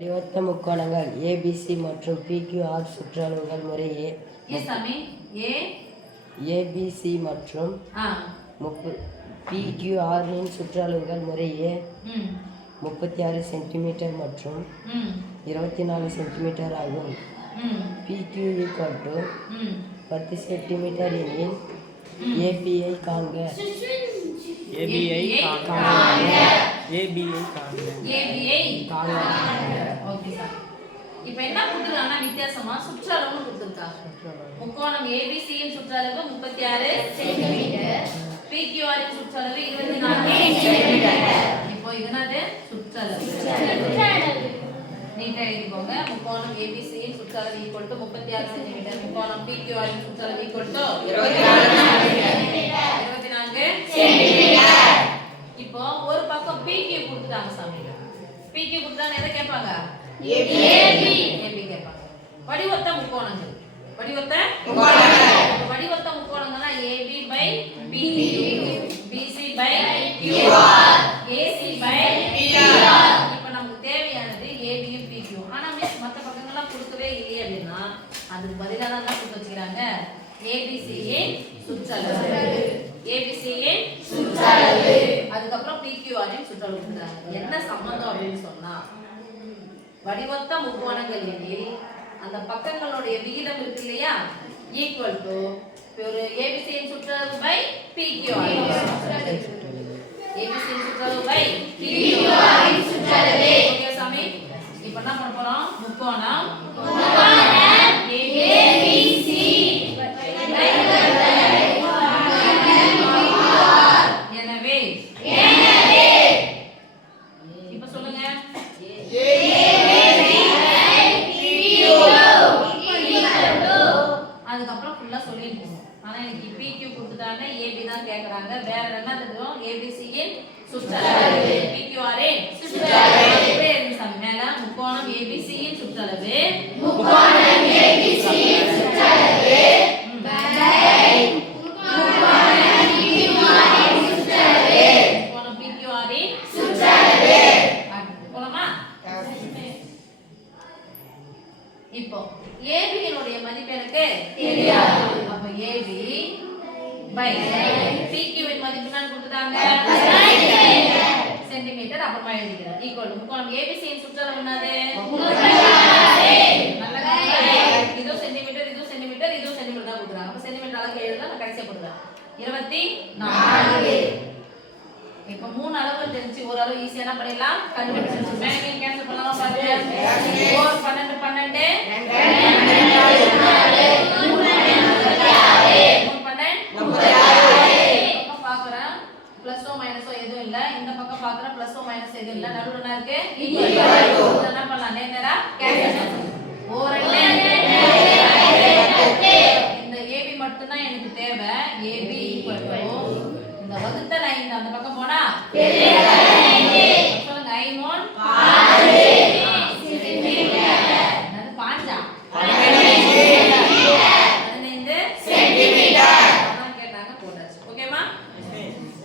வடிவத்த முக்கோணங்கள் ஏபிசி மற்றும் பிக்யூஆர் சுற்றளவுகள் முறையே ஏபிசி மற்றும் பிக்யூஆரின் சுற்றளவுகள் முறையே 36 சென்டிமீட்டர் மற்றும் 24 சென்டிமீட்டர் ஆகும். பிக்யூ = 10 சென்டிமீட்டர் எனில் ஏபியை காண்க. இப்போ என்ன கொடுத்துருக்காங்கன்னா வித்தியாசமா சுற்றளவுன்னு கொடுத்துருக்காங்க. முக்கோணம் ABC இன் சுற்றளவு 36 சென்டிமீட்டர், PQR இன் சுற்றளவு 24 சென்டிமீட்டர். இப்போ இதனது சுற்றளவு நீட்டா எழுதிக்கோங்க. முக்கோணம் ABC இன் சுற்றளவு = 36 சென்டிமீட்டர், முக்கோணம் PQR இன் சுற்றளவு = 24 சென்டிமீட்டர். இப்போ ஒரு பக்கம் PQ கொடுத்துட்டாங்க சாமி. PQ கொடுத்தாங்க எதை கேட்பாங்க? AB கேட்பாங்க. வடிவத்த முக்கோணங்கள் முக்கோணங்கள்னா AB by PQ, BC by QR, AC by PR. இப்போ நமக்கு தேவையானது AB யும் PQ. ஆனா மிஸ் மற்ற பக்கங்கள்லாம் கொடுக்கவே இல்லையே அப்படின்னா அதுக்கு பதிலாக தான் கொடுத்து வச்சுக்கிறாங்க ABC இன் சுற்றளவு, அதுக்கப்புறம் PQR இன் சுற்றளவு கொடுக்குறாங்க. என்ன சம்பந்தம் அப்படின்னு சொன்னா வடிவத்த முக்கோணங்கள் எனில் அந்த பக்கங்களுடைய விகிதம் இருக்கு இல்லையா, ஈக்குவல் டு ஒரு ABC இன் சுற்றளவு பை PQR, ABC இன் சுற்றளவு பை PQR இன் சுற்றளவு. ஓகே சாமி, இப்போ என்ன பண்ண போறோம்? முக்கோணம் ABC இப்ப சொல்லுங்க. அதுக்கப்புறம் ஃபுல்லா சொல்லிட்டு போகணும். ஆனா எனக்கு PQ கொடுத்துட்டாங்க, AB தான் கேக்குறாங்க. வேற என்ன தெரியும்? ABC இன் சுற்றளவு, PQR இன் சுற்றளவு. அப்படியே இருக்கு சாமி. மேல முக்கோணம் ABC இன் சுற்றளவு, முக்கோணம் ABC இன் சுற்றளவு இப்போ AB னுடைய மதிப்பு எனக்கு தெரியாது. அப்ப AB by PQ இன் மதிப்பு நான் கொடுத்துட்டாங்க சென்டிமீட்டர். அப்புறமா எழுதிக்கிறேன் ஈக்குவல் முக்கோணம் ABC இன் சுற்றளவு என்னது? இது சென்டிமீட்டர், இது சென்டிமீட்டர், இது சென்டிமீட்டர் தான் கொடுக்குறாங்க. அப்ப சென்டிமீட்டர் அளவு எழுதலாம். நான் கடைசியா போடுறேன் 24. இப்போ மூணு அளவு தெரிஞ்சு ஒரு அளவு ஈஸியா என்ன பண்ணிடலாம்? கண்டுபிடிச்சு மேலே கேன்சல் பண்ணலாமா பாருங்க. 4 12 12 பக்கம் பாக்குறேன் பிளஸோ மைனஸோ எதுவும் இல்ல. இந்த பக்கம் பாக்குறேன் பிளஸோ மைனஸ் எதுவும் இல்ல. நடுவுல என்ன இருக்கு? ஈக்குவல். என்ன பண்ணலாம்? நேரா கேன்சல். இந்த AB மட்டும் தான் எனக்கு தேவை. AB = இந்த வகுத்தல் 5 அந்த பக்கம் போனா சொல்லுங்க 5 1